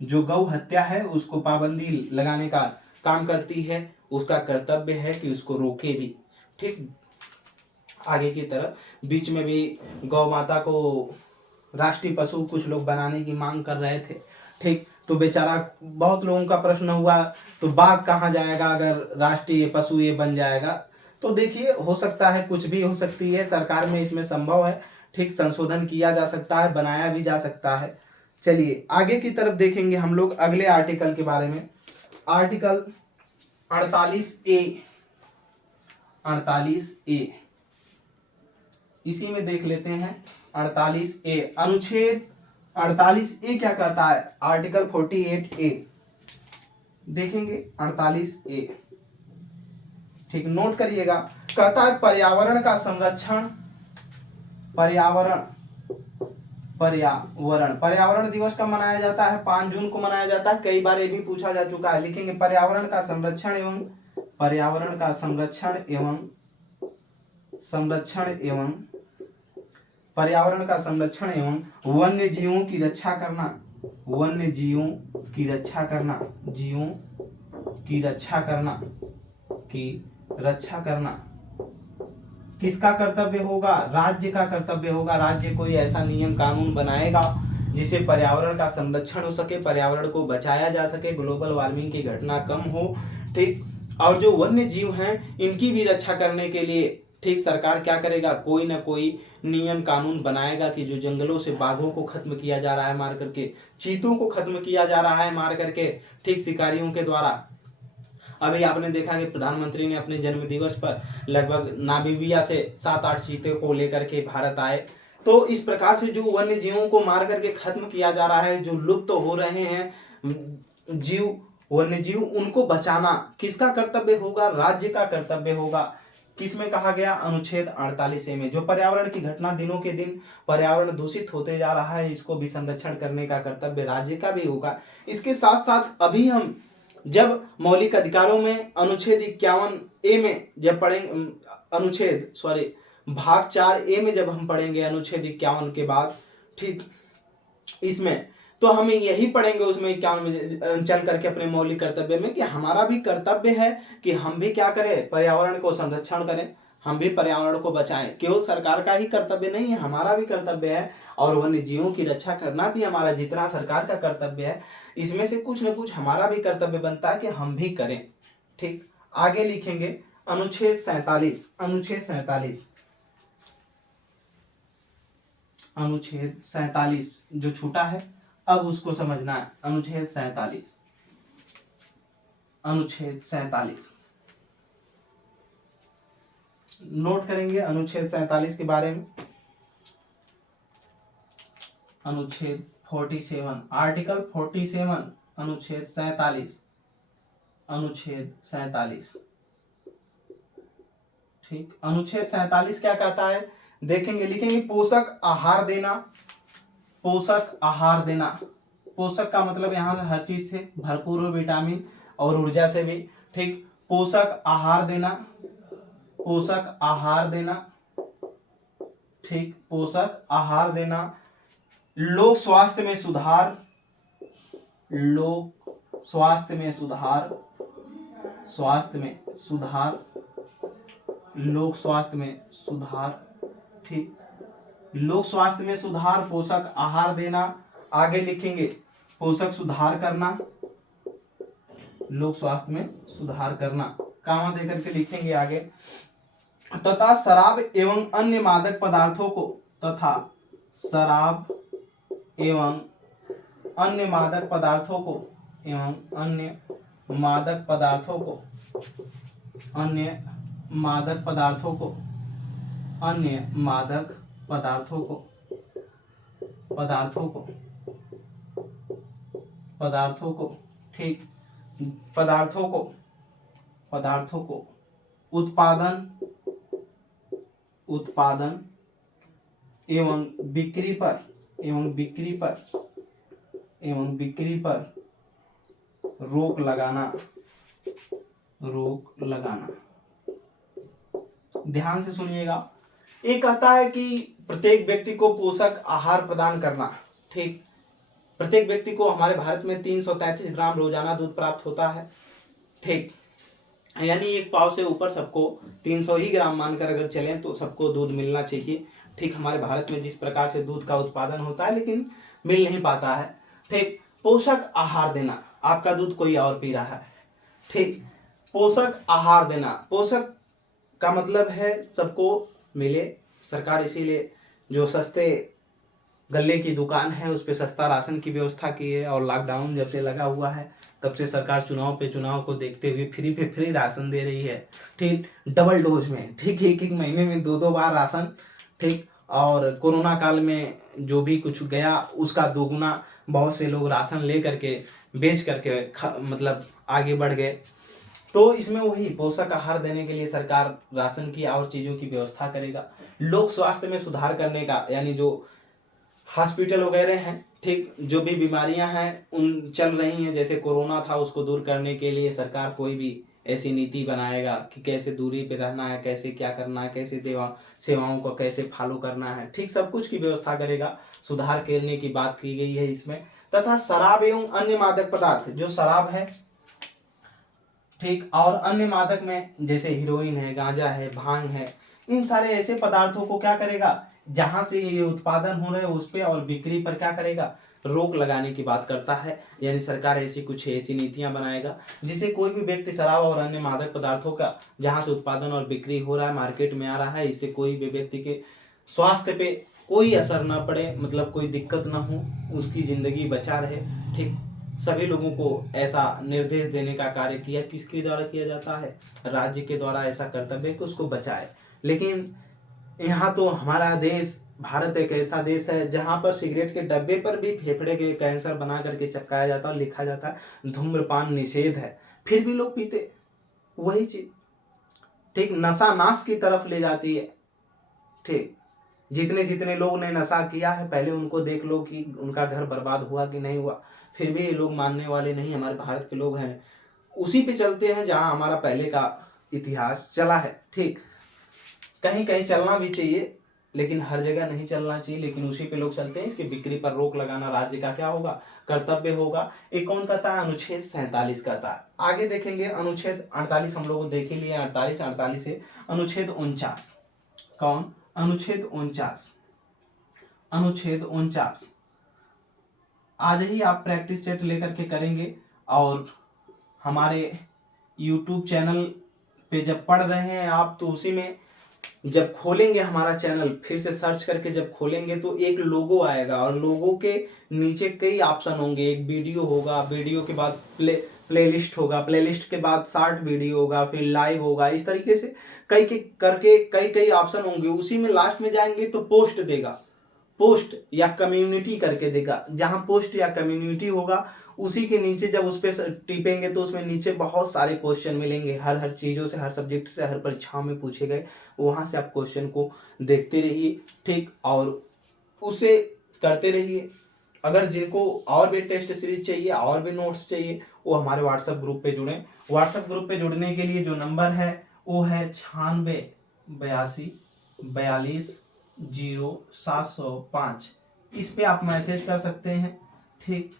जो गौ हत्या है उसको पाबंदी लगाने का काम करती है, उसका कर्तव्य है कि उसको रोके भी। ठीक, आगे की तरफ बीच में भी गौ माता को राष्ट्रीय पशु कुछ लोग बनाने की मांग कर रहे थे। ठीक, तो बेचारा बहुत लोगों का प्रश्न हुआ तो बाघ कहाँ जाएगा अगर राष्ट्रीय पशु ये बन जाएगा। तो देखिए हो सकता है, कुछ भी हो सकती है, सरकार में इसमें संभव है। ठीक, संशोधन किया जा सकता है, बनाया भी जा सकता है। चलिए आगे की तरफ देखेंगे हम लोग अगले आर्टिकल के बारे में। आर्टिकल 48A, 48A इसी में देख लेते हैं। 48A अनुच्छेद 48A क्या कहता है, आर्टिकल 48A देखेंगे 48A। ठीक, नोट करिएगा, कहता है पर्यावरण का संरक्षण, पर्यावरण दिवस कब मनाया जाता है, 5 जून को मनाया जाता है। कई बार ये भी पूछा जा चुका है, लिखेंगे पर्यावरण का संरक्षण एवं वन्य जीवों की रक्षा करना किसका कर्तव्य होगा, राज्य का कर्तव्य होगा। राज्य कोई ऐसा नियम कानून बनाएगा जिससे पर्यावरण का संरक्षण हो सके, पर्यावरण को बचाया जा सके, ग्लोबल वार्मिंग की घटना कम हो। ठीक, और जो वन्य जीव हैं इनकी भी रक्षा करने के लिए ठीक सरकार क्या करेगा, कोई ना कोई नियम कानून बनाएगा कि जो जंगलों से बाघों को खत्म किया जा रहा है मार करके, चीतों को खत्म किया जा रहा है मार करके, ठीक शिकारियों के द्वारा। अभी आपने देखा कि प्रधानमंत्री ने अपने जन्म दिवस पर लगभग नामीबिया से 7-8 चीते को लेकर के भारत आए। तो इस प्रकार से जो वन्य जीवों को मार करके खत्म किया जा रहा है, जो लुप्त तो हो रहे हैं वन्य जीव, उनको बचाना किसका कर्तव्य होगा, राज्य का कर्तव्य होगा। किसमें कहा गया, अनुच्छेद 48A में। जो पर्यावरण की घटना दिनों के दिन पर्यावरण दूषित होते जा रहा है, इसको भी संरक्षण करने का कर्तव्य राज्य का भी होगा। इसके साथ साथ अभी हम जब मौलिक अधिकारों में अनुच्छेद 51A में जब पढ़ेंगे, भाग 4A में जब हम पढ़ेंगे अनुच्छेद 51 के बाद, ठीक, इसमें तो हम यही पढ़ेंगे उसमें 51 में चल करके अपने मौलिक कर्तव्य में कि हमारा भी कर्तव्य है कि हम भी क्या करें, पर्यावरण को संरक्षण करें, हम भी पर्यावरण को बचाएं। केवल सरकार का ही कर्तव्य नहीं है, हमारा भी कर्तव्य है। और वन्य जीवों की रक्षा करना भी हमारा जितना सरकार का कर्तव्य है, इसमें से कुछ न कुछ हमारा भी कर्तव्य बनता है कि हम भी करें। ठीक, आगे लिखेंगे अनुच्छेद 47 जो छूटा है अब उसको समझना है। अनुच्छेद 47 नोट करेंगे अनुच्छेद 47 के बारे में। अनुच्छेद 47, आर्टिकल 47, अनुच्छेद 47। ठीक, अनुच्छेद 47 क्या कहता है, देखेंगे, लिखेंगे पोषक आहार देना। पोषक का मतलब यहाँ हर चीज से भरपूर हो, विटामिन और ऊर्जा से भी। ठीक, पोषक आहार देना। लोक स्वास्थ्य में सुधार, ठीक, लोक स्वास्थ्य में सुधार, पोषक आहार देना। आगे लिखेंगे पोषक सुधार करना, लोक स्वास्थ्य में सुधार करना, कामा देकर के लिखेंगे आगे। तथा शराब एवं अन्य मादक पदार्थों को अन्य मादक पदार्थों को उत्पादन एवं बिक्री पर एवं बिक्री पर एवं बिक्री पर रोक लगाना ध्यान से सुनिएगा। ये कहता है कि प्रत्येक व्यक्ति को पोषक आहार प्रदान करना। ठीक, प्रत्येक व्यक्ति को हमारे भारत में 333 ग्राम रोजाना दूध प्राप्त होता है। ठीक, यानी एक पाव से ऊपर सबको 300 ही ग्राम मानकर अगर चलें तो सबको दूध मिलना चाहिए। ठीक, हमारे भारत में जिस प्रकार से दूध का उत्पादन होता है लेकिन मिल नहीं पाता है। ठीक, पोषक आहार देना, आपका दूध कोई और पी रहा है। ठीक, पोषक आहार देना, पोषक का मतलब है सबको मिले। सरकार इसीलिए जो सस्ते गल्ले की दुकान है उस पे सस्ता राशन की व्यवस्था की है, और लॉकडाउन जब से लगा हुआ है तब से सरकार चुनाव पे चुनाव को देखते हुए फ्री पे फ्री राशन दे रही है। ठीक, डबल डोज में। ठीक, एक एक महीने में 2-2 बार राशन। ठीक, और कोरोना काल में जो भी कुछ गया उसका दोगुना बहुत से लोग राशन ले करके बेच करके मतलब आगे बढ़ गए। तो इसमें वही पोषक आहार देने के लिए सरकार राशन की और चीज़ों की व्यवस्था करेगा। लोक स्वास्थ्य में सुधार करने का, यानी जो हॉस्पिटल वगैरह हैं, ठीक, जो भी बीमारियां हैं उन चल रही हैं, जैसे कोरोना था उसको दूर करने के लिए सरकार कोई भी ऐसी नीति बनाएगा कि कैसे दूरी पे रहना है, कैसे क्या करना है, कैसे सेवाओं को कैसे फॉलो करना है। ठीक, सब कुछ की व्यवस्था करेगा। सुधार करने की बात की गई है इसमें। तथा शराब एवं अन्य मादक पदार्थ, जो शराब है, ठीक, और अन्य मादक में जैसे हीरोइन है, गांजा है, भांग है, इन सारे ऐसे पदार्थों को क्या करेगा, जहां से ये उत्पादन हो रहे हैं उस पे और बिक्री पर क्या करेगा, रोक लगाने की बात करता है। यानी सरकार ऐसी नीतियां बनाएगा जिससे कोई भी व्यक्ति शराब और अन्य मादक पदार्थों का जहां से उत्पादन और बिक्री हो रहा है, मार्केट में आ रहा है, इससे कोई भी व्यक्ति के स्वास्थ्य पे कोई असर न पड़े, मतलब कोई दिक्कत न हो, उसकी जिंदगी बचा रहे। ठीक, सभी लोगों को ऐसा निर्देश देने का कार्य किया। किसके द्वारा किया जाता है, राज्य के द्वारा ऐसा कर्तव्य है कि उसको बचाए। लेकिन यहाँ तो हमारा देश भारत एक ऐसा देश है जहाँ पर सिगरेट के डब्बे पर भी फेफड़े के कैंसर बना करके चिपकाया जाता है और लिखा जाता है धूम्रपान निषेध है, फिर भी लोग पीते। वही चीज, ठीक, नशा नाश की तरफ ले जाती है। ठीक, जितने जितने लोग ने नशा किया है पहले उनको देख लो कि उनका घर बर्बाद हुआ कि नहीं हुआ, फिर भी ये लोग मानने वाले नहीं। हमारे भारत के लोग हैं उसी पे चलते हैं जहां हमारा पहले का इतिहास चला है। ठीक, कहीं कहीं चलना भी चाहिए लेकिन हर जगह नहीं चलना चाहिए, लेकिन उसी पे लोग चलते हैं। इसकी बिक्री पर रोक लगाना राज्य का क्या होगा, कर्तव्य होगा। एक कौन कहता है, अनुच्छेद 47 कहता है। आगे देखेंगे अनुच्छेद 48 हम लोग देख ही लिए, 48 से अनुच्छेद 49। कौन, अनुच्छेद 49। अनुच्छेद 49 आज ही आप प्रैक्टिस सेट लेकर के करेंगे, और हमारे YouTube चैनल पे जब पढ़ रहे हैं आप तो उसी में जब खोलेंगे हमारा चैनल, फिर से सर्च करके जब खोलेंगे तो एक लोगो आएगा और लोगो के नीचे कई ऑप्शन होंगे। एक वीडियो होगा, वीडियो के बाद प्लेलिस्ट होगा, प्लेलिस्ट के बाद शॉर्ट वीडियो होगा, फिर लाइव होगा। इस तरीके से कई करके कई ऑप्शन होंगे। उसी में लास्ट में जाएंगे तो पोस्ट देगा, पोस्ट या कम्युनिटी करके देगा। जहां पोस्ट या कम्युनिटी होगा उसी के नीचे जब उस पर टिपेंगे तो उसमें नीचे बहुत सारे क्वेश्चन मिलेंगे, हर चीज़ों से, हर सब्जेक्ट से, हर परीक्षाओं में पूछे गए। वहां से आप क्वेश्चन को देखते रहिए। ठीक, और उसे करते रहिए। अगर जिनको और भी टेस्ट सीरीज चाहिए, और भी नोट्स चाहिए, वो हमारे व्हाट्सएप ग्रुप पे जुड़े। व्हाट्सएप ग्रुप पे जुड़ने के लिए जो नंबर है वो है 9682420705। इस पे आप मैसेज कर सकते हैं। ठीक,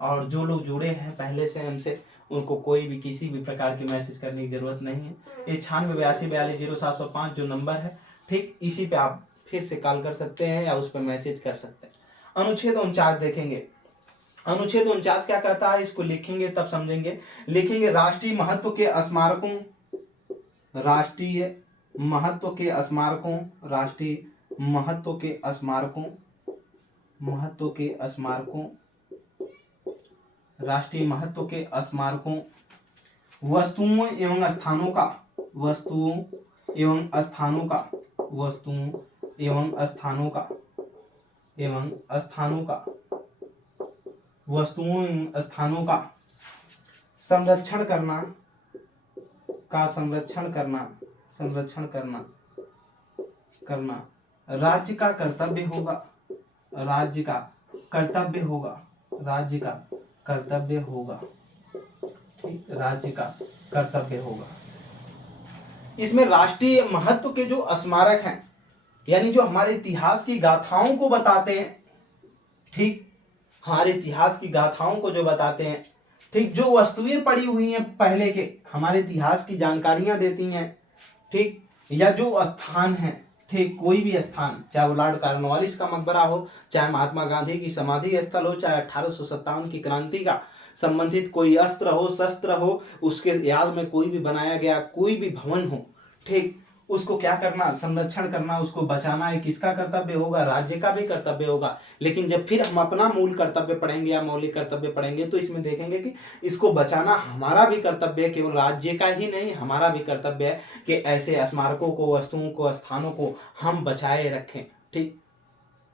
और जो लोग जुड़े हैं पहले से हमसे उनको कोई भी किसी भी प्रकार की मैसेज करने की जरूरत नहीं है। ये 9682420705 जो नंबर है, ठीक, इसी पे आप फिर से कॉल कर सकते हैं या उस पर मैसेज कर सकते हैं। अनुच्छेद 49 देखेंगे। अनुच्छेद 49 क्या कहता है, इसको लिखेंगे तब समझेंगे। लिखेंगे, राष्ट्रीय महत्व के स्मारकों, राष्ट्रीय महत्व के स्मारकों, राष्ट्रीय महत्व के स्मारकों, महत्व के स्मारकों, राष्ट्रीय महत्व के स्मारकों, वस्तुओं एवं स्थानों का, वस्तुओं एवं स्थानों का, वस्तुओं एवं स्थानों का, एवं स्थानों का, वस्तुओं एवं स्थानों का संरक्षण करना, का संरक्षण करना, संरक्षण करना, करना राज्य का कर्तव्य होगा, राज्य का कर्तव्य होगा, राज्य का कर्तव्य होगा, ठीक, राज्य का कर्तव्य होगा। इसमें राष्ट्रीय महत्व के जो स्मारक हैं, यानी जो हमारे इतिहास की गाथाओं को बताते हैं, ठीक, हमारे इतिहास की गाथाओं को जो बताते हैं, ठीक, जो वस्तुएं पड़ी हुई हैं पहले के, हमारे इतिहास की जानकारियां देती हैं, ठीक, या जो स्थान है, ठीक, कोई भी स्थान, चाहे वो लॉर्ड कॉर्नवालिस का मकबरा हो, चाहे महात्मा गांधी की समाधि स्थल हो, चाहे 1857 की क्रांति का संबंधित कोई अस्त्र हो, शस्त्र हो, उसके याद में कोई भी बनाया गया कोई भी भवन हो, ठीक, उसको क्या करना, संरक्षण करना, उसको बचाना, ये किसका कर्तव्य होगा, राज्य का भी कर्तव्य होगा। लेकिन जब फिर हम अपना मूल कर्तव्य पढ़ेंगे या मौलिक कर्तव्य पढ़ेंगे तो इसमें देखेंगे कि इसको बचाना हमारा भी कर्तव्य है, केवल राज्य का ही नहीं, हमारा भी कर्तव्य है कि ऐसे स्मारकों को, वस्तुओं को, स्थानों को हम बचाए रखें, ठीक।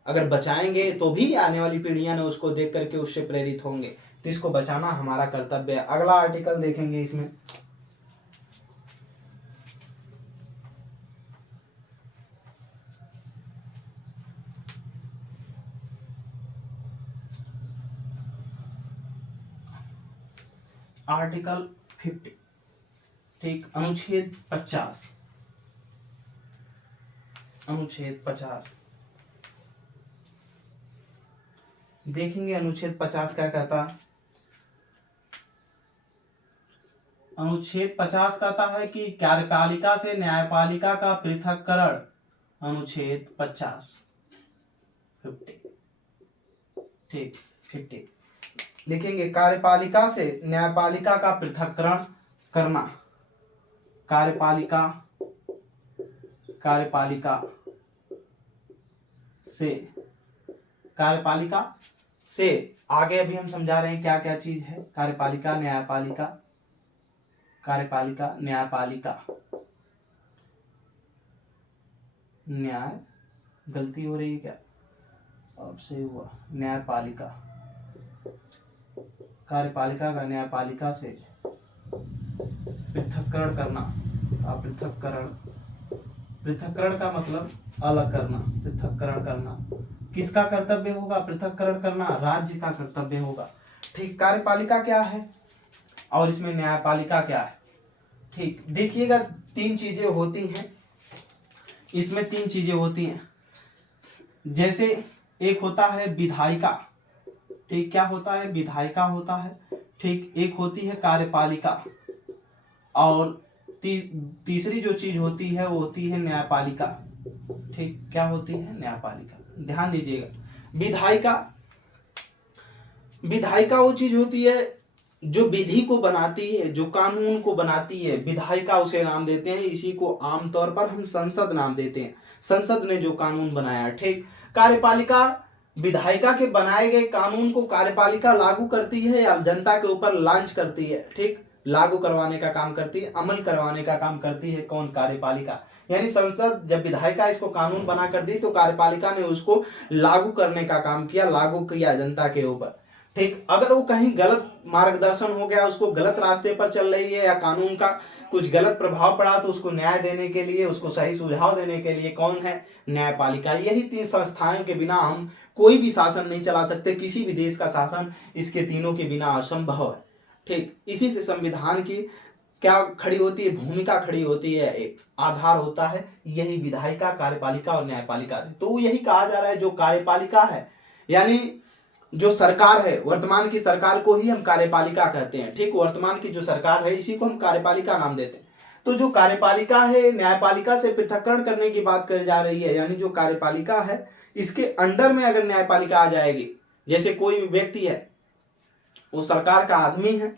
अगर बचाएंगे तो भी आने वाली पीढ़ियां ने उसको देख करके उससे प्रेरित होंगे, तो इसको बचाना हमारा कर्तव्य है। अगला आर्टिकल देखेंगे इसमें, आर्टिकल 50, ठीक, अनुच्छेद 50, अनुच्छेद 50 देखेंगे। अनुच्छेद 50 क्या कहता है? अनुच्छेद 50 कहता है कि कार्यपालिका से न्यायपालिका का पृथक्करण, अनुच्छेद 50, 50, ठीक, 50 लिखेंगे। कार्यपालिका से न्यायपालिका का पृथक्करण करना, कार्यपालिका, कार्यपालिका से, कार्यपालिका से आगे अभी हम समझा रहे हैं क्या क्या चीज है। कार्यपालिका, न्यायपालिका, कार्यपालिका, न्यायपालिका, न्याय, गलती हो रही है क्या, अब से हुआ, न्यायपालिका, कार्यपालिका का न्यायपालिका से पृथक्करण करना, पृथक्करण, पृथक्करण का मतलब अलग करना, पृथक्करण करना किसका कर्तव्य होगा? पृथक्करण करना राज्य का कर्तव्य होगा, ठीक। कार्यपालिका क्या है और इसमें न्यायपालिका क्या है, ठीक। देखिएगा तीन चीजें होती हैं इसमें, तीन चीजें होती हैं। जैसे एक होता है विधायिका, ठीक, क्या होता है? विधायिका होता है, ठीक। एक होती है कार्यपालिका और तीसरी जो चीज होती है वो होती है न्यायपालिका, ठीक। क्या होती है? न्यायपालिका। ध्यान दीजिएगा, विधायिका, विधायिका वो चीज होती है जो विधि को बनाती है, जो कानून को बनाती है, विधायिका उसे नाम देते हैं। इसी को आमतौर पर हम संसद नाम देते हैं, संसद ने जो कानून बनाया, ठीक। कार्यपालिका विधायिका के बनाए गए कानून को कार्यपालिका लागू करती है या जनता के ऊपर लॉन्च करती है, ठीक। लागू करवाने का काम करती है, अमल करवाने का काम करती है कौन? कार्यपालिका। यानी संसद जब विधायिका इसको कानून बना कर दी तो कार्यपालिका ने उसको लागू करने का काम किया, लागू किया जनता के ऊपर, ठीक। अगर वो कहीं गलत मार्गदर्शन हो गया, उसको गलत रास्ते पर चल रही है या कानून का कुछ गलत प्रभाव पड़ा तो उसको न्याय देने के लिए, उसको सही सुझाव देने के लिए कौन है? न्यायपालिका। यही तीन संस्थाएं के बिना हम कोई भी शासन नहीं चला सकते, किसी भी देश का शासन इसके तीनों के बिना असंभव है, ठीक। इसी से संविधान की क्या खड़ी होती है? भूमिका खड़ी होती है, एक आधार होता है यही विधायिका, कार्यपालिका और न्यायपालिका से। तो यही कहा जा रहा है जो कार्यपालिका है यानी जो सरकार है, वर्तमान की सरकार को ही हम कार्यपालिका कहते हैं, ठीक। वर्तमान की जो सरकार है इसी को हम कार्यपालिका नाम देते हैं। तो जो कार्यपालिका है न्यायपालिका से पृथक्करण करने की बात करी जा रही है, यानी जो कार्यपालिका है इसके अंडर में अगर न्यायपालिका आ जाएगी, जैसे कोई भी व्यक्ति है, वो सरकार का आदमी है,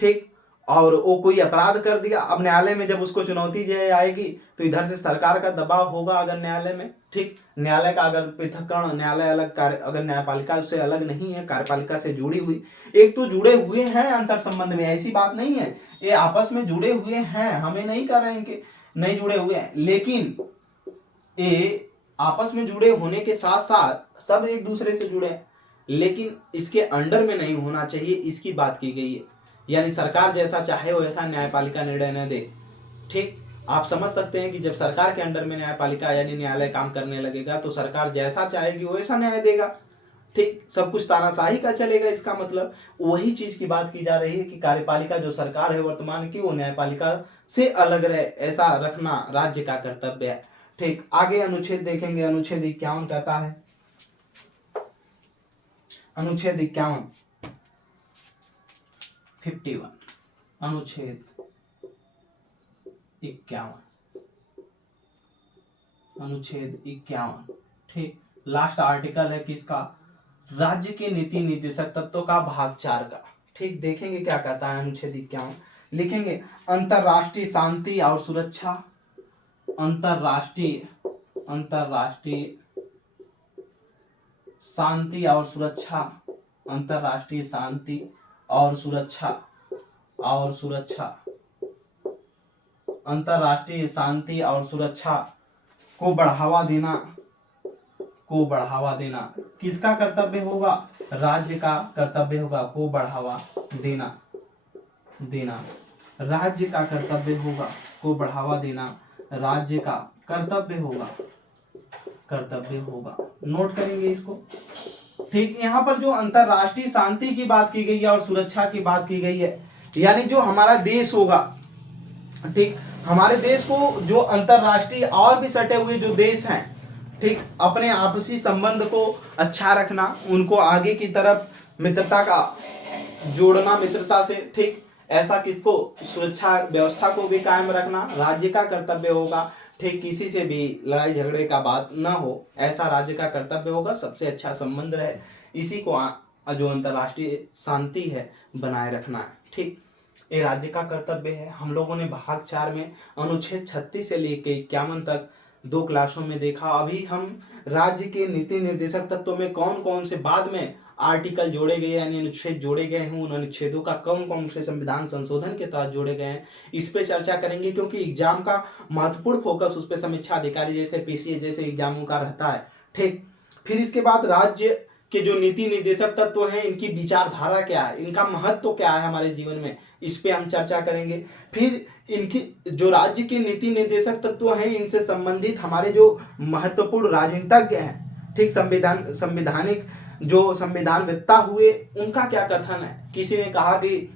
ठीक, और वो कोई अपराध कर दिया, अब न्यायालय में जब उसको चुनौती दी आएगी तो इधर से सरकार का दबाव होगा अगर न्यायालय में, ठीक। न्यायालय का अगर पृथक्करण, न्यायालय अलग, कार्य अगर न्यायपालिका उससे अलग नहीं है, कार्यपालिका से जुड़ी हुई, एक तो जुड़े हुए हैं अंतर संबंध में, ऐसी बात नहीं है, ये आपस में जुड़े हुए हैं, हमें नहीं कह रहे हैं कि नहीं जुड़े हुए हैं, लेकिन ये आपस में जुड़े होने के साथ साथ सब एक दूसरे से जुड़े, लेकिन इसके अंडर में नहीं होना चाहिए, इसकी बात की गई है। यानी सरकार जैसा चाहे वैसा न्यायपालिका निर्णय न दे, ठीक। आप समझ सकते हैं कि जब सरकार के अंडर में न्यायपालिका यानी न्यायालय काम करने लगेगा तो सरकार जैसा चाहेगी वैसा न्याय देगा। ठीक, सब कुछ तानाशाही का चलेगा। इसका मतलब वही चीज की बात की जा रही है कि कार्यपालिका जो सरकार है वर्तमान की वो न्यायपालिका से अलग रहे, ऐसा रखना राज्य का कर्तव्य है। ठीक, आगे अनुच्छेद देखेंगे। अनुच्छेद 51 कहता है, अनुच्छेद 51 51 अनुच्छेद 51 अनुच्छेद 51 ठीक, लास्ट आर्टिकल है किसका? राज्य के नीति निर्देशक तत्वों का भाग 4 का। ठीक, देखेंगे क्या कहता है अनुच्छेद 51। लिखेंगे अंतरराष्ट्रीय शांति और सुरक्षा, अंतरराष्ट्रीय शांति और सुरक्षा, अंतरराष्ट्रीय शांति और सुरक्षा अंतरराष्ट्रीय शांति और सुरक्षा को बढ़ावा देना किसका कर्तव्य होगा? राज्य का कर्तव्य होगा। को बढ़ावा देना राज्य का कर्तव्य होगा। को बढ़ावा देना राज्य का कर्तव्य होगा। नोट करेंगे इसको। ठीक, यहाँ पर जो अंतरराष्ट्रीय शांति की बात की गई है और सुरक्षा की बात की गई है, यानी जो हमारा देश होगा, ठीक, हमारे देश को जो अंतरराष्ट्रीय और भी सटे हुए जो देश हैं, ठीक, अपने आपसी संबंध को अच्छा रखना, उनको आगे की तरफ मित्रता का जोड़ना, मित्रता से, ठीक, ऐसा किसको? सुरक्षा व्यवस्था को भी कायम रखना राज्य का कर्तव्य होगा। ठीक, किसी से भी लड़ाई झगड़े का बात ना हो, ऐसा राज्य का कर्तव्य होगा। सबसे अच्छा संबंध रहे, इसी को जो अंतरराष्ट्रीय शांति है बनाए रखना है। ठीक, ये राज्य का कर्तव्य है। हम लोगों ने भाग 4 में अनुच्छेद 36 से लेकर 51 तक 2 क्लासों में देखा। अभी हम राज्य के नीति निर्देशक तत्वों में कौन कौन से बाद में आर्टिकल जोड़े गए यानी अनुच्छेद जोड़े गए हैं, उन अनुच्छेदों का कौन कौन से संविधान संशोधन के तहत जोड़े गए हैं, इस पे चर्चा करेंगे। क्योंकि एग्जाम का महत्वपूर्ण फोकस उस पर समीक्षा अधिकारी जैसे पीसीए जैसे एग्जामों का रहता है। ठीक, फिर इसके बाद राज्य के जो नीति निर्देशक तत्व हैं, इनकी विचारधारा क्या है, इनका महत्व क्या है हमारे जीवन में, इस पे हम चर्चा करेंगे। फिर इनकी जो राज्य के नीति निर्देशक तत्व हैं, इनसे संबंधित हमारे जो महत्वपूर्ण राजनीतिज्ञ हैं, ठीक, संवैधानिक जो संविधानवेत्ता हुए, उनका क्या कथन है। किसी ने कहा कि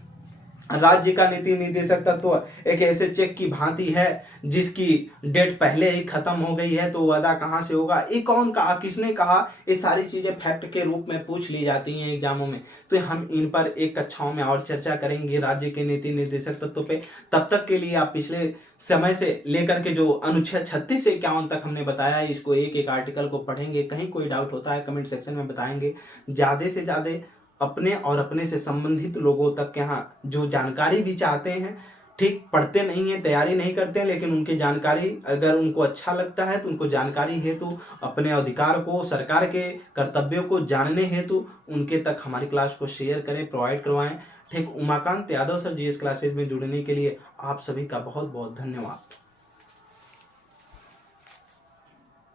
राज्य का नीति निर्देशक तत्व एक ऐसे चेक की भांति है जिसकी डेट पहले ही खत्म हो गई है, तो अदा कहाँ से होगा, ये कौन कहा, किसने कहा, ये सारी चीजें फैक्ट के रूप में पूछ ली जाती हैं एग्जामों में। तो हम इन पर एक कक्षाओं में और चर्चा करेंगे राज्य के नीति निर्देशक तत्व पे। तब तक के लिए आप पिछले समय से लेकर के जो अनुच्छेद 36 से 51 तक हमने बताया है, इसको एक एक आर्टिकल को पढ़ेंगे। कहीं कोई डाउट होता है कमेंट सेक्शन में बताएंगे। ज़्यादा से ज़्यादा अपने और अपने से संबंधित लोगों तक यहाँ जो जानकारी भी चाहते हैं, ठीक, पढ़ते नहीं हैं, तैयारी नहीं करते हैं, लेकिन उनकी जानकारी अगर उनको अच्छा लगता है तो उनको जानकारी हेतु अपने अधिकार को, सरकार के कर्तव्यों को जानने हेतु उनके तक हमारी क्लास को शेयर करें, प्रोवाइड करवाएं। ठीक, Umakant Yadav sir GS classes में जुड़ने के लिए आप सभी का बहुत बहुत धन्यवाद।